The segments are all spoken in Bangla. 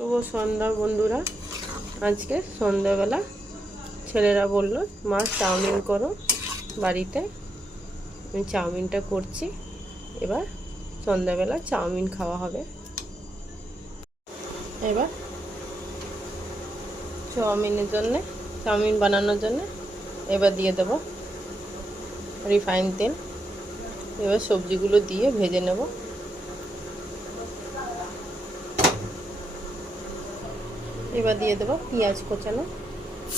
শুভ সন্ধ্যা বন্ধুরা। আজকে সন্ধ্যাবেলা ছেলেরা বলল মা চাউমিন করো বাড়িতে। আমি চাউমিনটা করছি। এবার সন্ধ্যাবেলা চাউমিন খাওয়া হবে। এবার চাউমিন বানানোর জন্য এবার দিয়ে দেব রিফাইন তেল। এবার সবজিগুলো দিয়ে ভেজে নেব। এবার দিয়ে দেবো পেঁয়াজ কোচানো,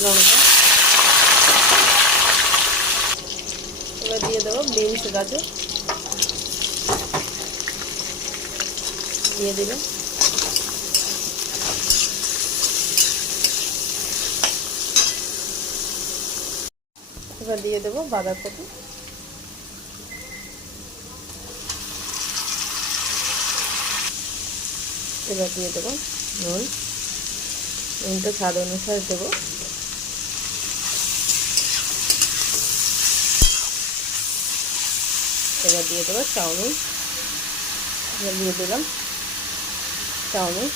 লঙ্কা। এবার দিয়ে দেবো বিনস গাজর দিয়ে দিলাম। এবার দিয়ে দেবো বাঁধাকপি। এবার দিয়ে দেবো নুনটা স্বাদ অনুসারে দেবো। এবার দিয়ে দেবো চাউমিন। এবার দিয়ে দিলাম চাউমিন।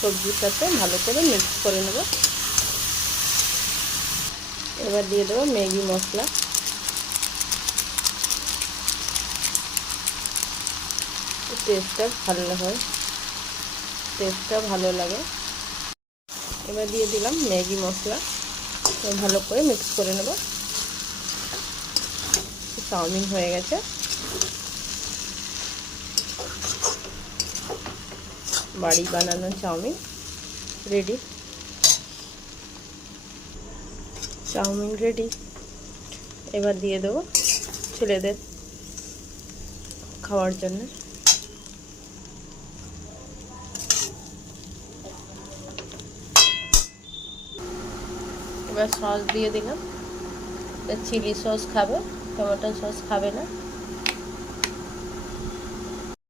সবজির সাথে ভালো করে মিক্স করে নেব। এবার দিয়ে দেবো ম্যাগি মশলা। টেস্টটা ভালো লাগে। এবার দিয়ে দিলাম ম্যাগি মশলা। ভালো করে মিক্স করে নেব। চাউমিন হয়ে গেছে। বাড়ি বানানো চাউমিন রেডি। এবার দিয়ে দেবো ছেলেদের খাওয়ার জন্য। এবার সস দিয়ে দিলাম। চিলি সস খাবে, টমেটো সস খাবে না।